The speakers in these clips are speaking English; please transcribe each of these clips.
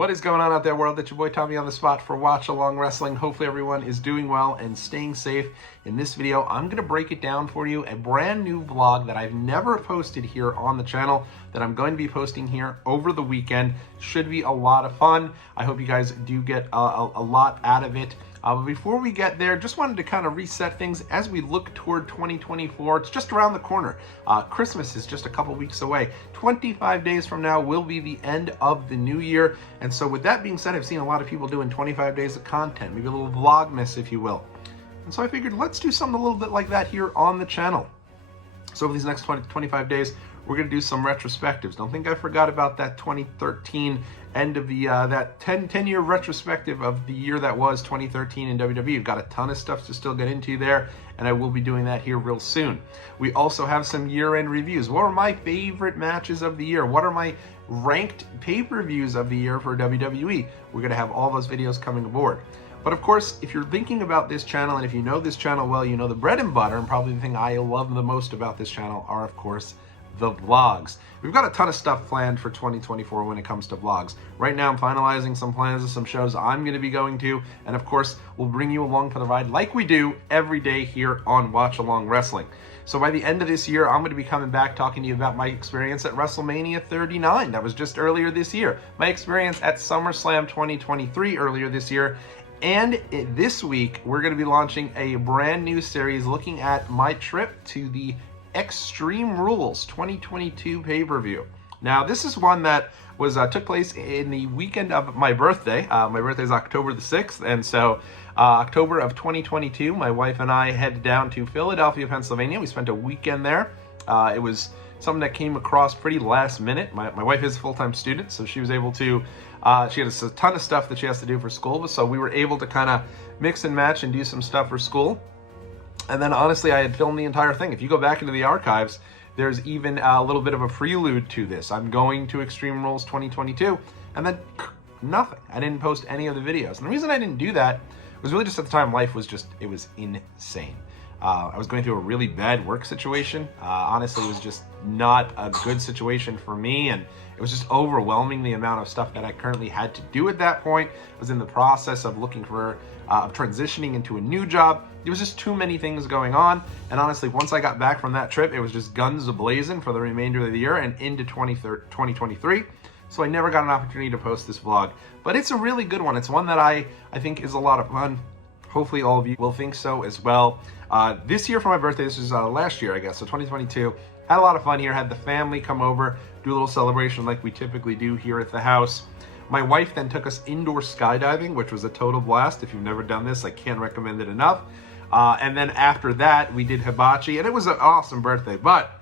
What is going on out there, world? It's your boy Tommy on the spot for Watch Along Wrestling. Hopefully everyone is doing well and staying safe. In this video, I'm going to break it down for you, a brand new vlog that I've never posted here on the channel that I'm going to be posting here over the weekend. Should be a lot of fun. I hope you guys do get a lot out of it. But before we get there, just wanted to kind of reset things as we look toward 2024. It's just around the corner. Christmas is just a couple weeks away. 25 days from now will be the end of the new year. And so with that being said, I've seen a lot of people doing 25 days of content, maybe a little Vlogmas, if you will. And so I figured let's do something a little bit like that here on the channel. So over these next 25 days, we're going to do some retrospectives. Don't think I forgot about that 2013 end of the that 10-year retrospective of the year that was 2013 in WWE. We've got a ton of stuff to still get into there, and I will be doing that here real soon. We also have some year-end reviews. What are my favorite matches of the year? What are my ranked pay-per-views of the year for WWE? We're going to have all those videos coming aboard. But of course, if you're thinking about this channel, and if you know this channel well, you know the bread and butter, and probably the thing I love the most about this channel are, of course, the vlogs. We've got a ton of stuff planned for 2024 when it comes to vlogs. Right now, I'm finalizing some plans of some shows I'm going to be going to, and of course, we'll bring you along for the ride like we do every day here on Watch Along Wrestling. So by the end of this year, I'm going to be coming back talking to you about my experience at WrestleMania 39. That was just earlier this year. My experience at SummerSlam 2023 earlier this year. And this week, we're going to be launching a brand new series looking at my trip to the Extreme Rules 2022 pay-per-view. Now, this is one that was took place in the weekend of my birthday. My birthday is October the 6th, and so October of 2022, my wife and I headed down to Philadelphia, Pennsylvania. We spent a weekend there. It was something that came across pretty last minute. My wife is a full-time student, so she was able to, she had a ton of stuff that she has to do for school, so we were able to kind of mix and match and do some stuff for school. And then honestly, I had filmed the entire thing. If you go back into the archives, there's even a little bit of a prelude to this. I'm going to Extreme Rules 2022, and then nothing. I didn't post any of the videos. And the reason I didn't do that was really just at the time, life was just, it was insane. I was going through a really bad work situation. Honestly, it was just not a good situation for me, and it was just overwhelming the amount of stuff that I currently had to do at that point. I was in the process of looking for, transitioning into a new job. There was just too many things going on, and honestly, once I got back from that trip, it was just guns a-blazing for the remainder of the year and into 2023. So I never got an opportunity to post this vlog, but it's a really good one. It's one that I think is a lot of fun. Hopefully all of you will think so as well. This year for my birthday, this was last year, I guess, so 2022, had a lot of fun here, had the family come over, do a little celebration like we typically do here at the house. My wife then took us indoor skydiving, which was a total blast. If you've never done this, I can't recommend it enough. And then after that, we did hibachi, and it was an awesome birthday. But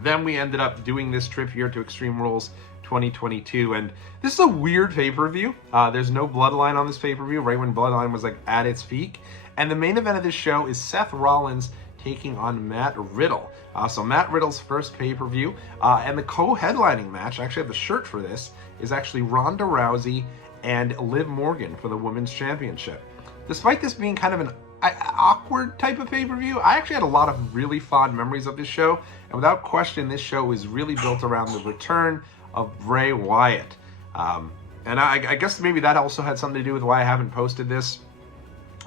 then we ended up doing this trip here to Extreme Rules 2022, and this is a weird pay-per-view. There's no Bloodline on this pay-per-view, right when Bloodline was like at its peak. And the main event of this show is Seth Rollins taking on Matt Riddle. So Matt Riddle's first pay-per-view, and the co-headlining match, I actually have the shirt for this, is actually Ronda Rousey and Liv Morgan for the Women's Championship. Despite this being kind of an awkward type of pay-per-view, I actually had a lot of really fond memories of this show, and without question, this show is really built around the return of Bray Wyatt. And I guess maybe that also had something to do with why I haven't posted this.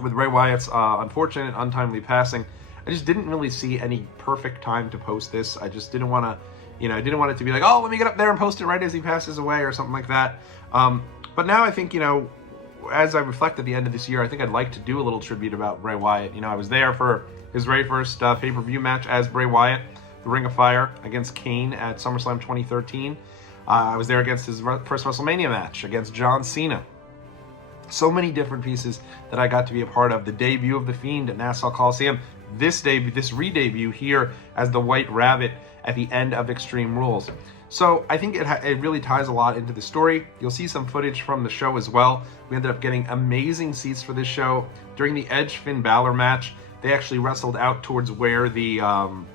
With Bray Wyatt's unfortunate, untimely passing, I just didn't really see any perfect time to post this. I just didn't want to, I didn't want it to be like, oh, let me get up there and post it right as he passes away or something like that. But now I think, as I reflect at the end of this year, I think I'd like to do a little tribute about Bray Wyatt. I was there for his very first pay-per-view match as Bray Wyatt, the Ring of Fire against Kane at SummerSlam 2013. I was there against his first WrestleMania match against John Cena. So many different pieces that I got to be a part of. The debut of The Fiend at Nassau Coliseum. This re-debut here as the White Rabbit at the end of Extreme Rules. So I think it really ties a lot into the story. You'll see some footage from the show as well. We ended up getting amazing seats for this show. During the Edge-Finn Balor match, they actually wrestled out towards where the kind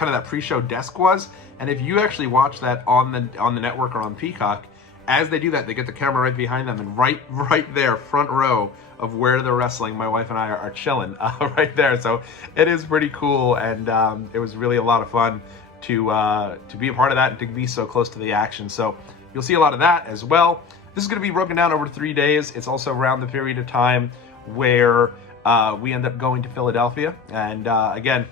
of that pre-show desk was. And if you actually watch that on the network or on Peacock, as they do that, they get the camera right behind them, and right there, front row of where they're wrestling, my wife and I are chilling right there. So it is pretty cool, and it was really a lot of fun to be a part of that and to be so close to the action. So you'll see a lot of that as well. this is going to be broken down over 3 days. It's also around the period of time where we end up going to Philadelphia. And again,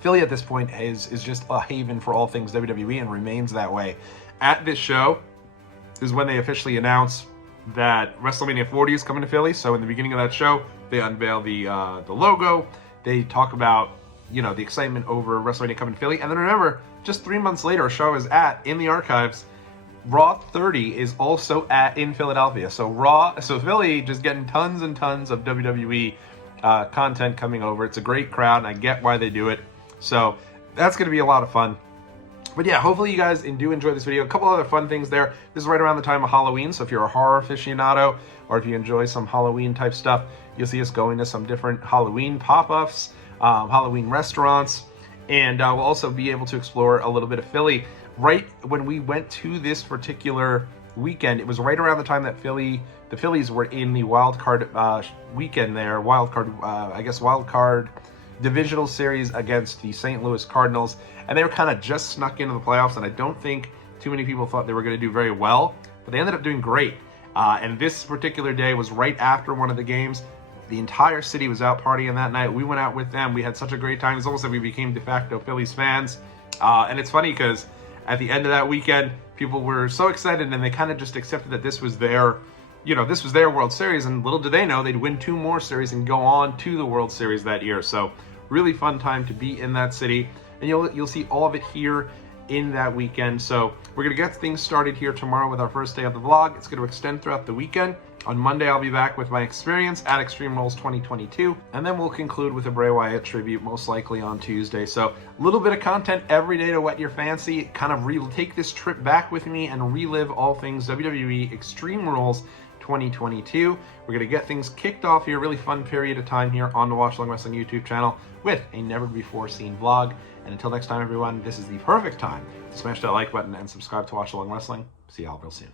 Philly at this point is just a haven for all things WWE and remains that way. At this show is when they officially announce that WrestleMania 40 is coming to Philly. So in the beginning of that show, they unveil the logo. They talk about, you know, the excitement over WrestleMania coming to Philly. And then remember, just 3 months later, a show is in the archives. Raw 30 is also in Philadelphia. So Philly just getting tons and tons of WWE content coming over. It's a great crowd, and I get why they do it. So that's going to be a lot of fun. But yeah, hopefully you guys do enjoy this video. A couple other fun things there. This is right around the time of Halloween, so if you're a horror aficionado or if you enjoy some Halloween type stuff, you'll see us going to some different Halloween pop-ups, Halloween restaurants, and we'll also be able to explore a little bit of Philly. Right when we went to this particular weekend, it was right around the time that the Phillies were in the wild card weekend there, wild card divisional series against the St. Louis Cardinals, and they were kind of just snuck into the playoffs, and I don't think too many people thought they were going to do very well, but they ended up doing great. And this particular day was right after one of the games. The entire city was out partying that night. We went out with them. We had such a great time. It's almost like we became de facto Phillies fans. And it's funny because at the end of that weekend, people were so excited, and they kind of just accepted that this was their World Series, and little did they know they'd win 2 more series and go on to the World Series that year. So really fun time to be in that city, and you'll see all of it here in that weekend. So we're gonna get things started here tomorrow with our first day of the vlog. It's gonna extend throughout the weekend. On Monday, I'll be back with my experience at Extreme Rules 2022, and then we'll conclude with a Bray Wyatt tribute, most likely on Tuesday. So a little bit of content every day to whet your fancy, kind of take this trip back with me and relive all things WWE Extreme Rules 2022. We're going to get things kicked off here, really fun period of time here on the Watch Along Wrestling YouTube channel with a never-before-seen vlog. And until next time, everyone, this is the perfect time to smash that like button and subscribe to Watch Along Wrestling. See y'all real soon.